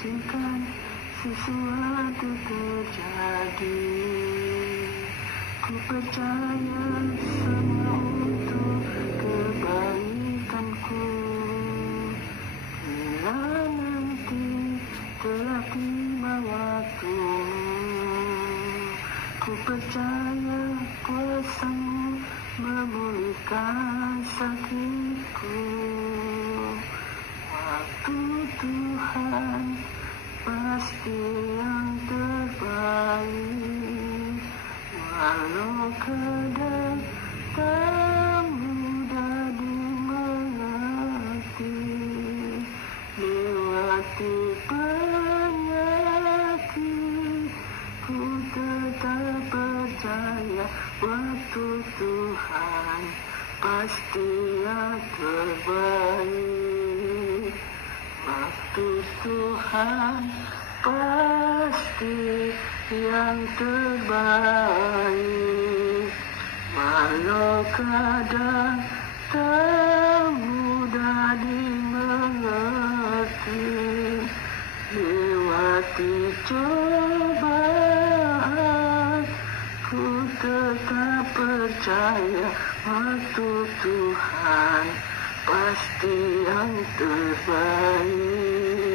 izinkan sesuatu terjadi. Ku percaya semua untuk kebaikanku. Bila nanti telah tiba waktumu, ku percaya kuasamu memulihkan sakitku. Waktu Tuhan pasti yang terbaik, walau kadang tak mudah dimengerti. Lewati penyakit, ku tetap percaya waktu Tuhan pasti yang terbaik. Waktu Tuhan pasti yang terbaik, walau kadang tak mudah dimengerti. Lewati cobaan, ku tetap percaya waktu Tuhan pasti yang terbaik.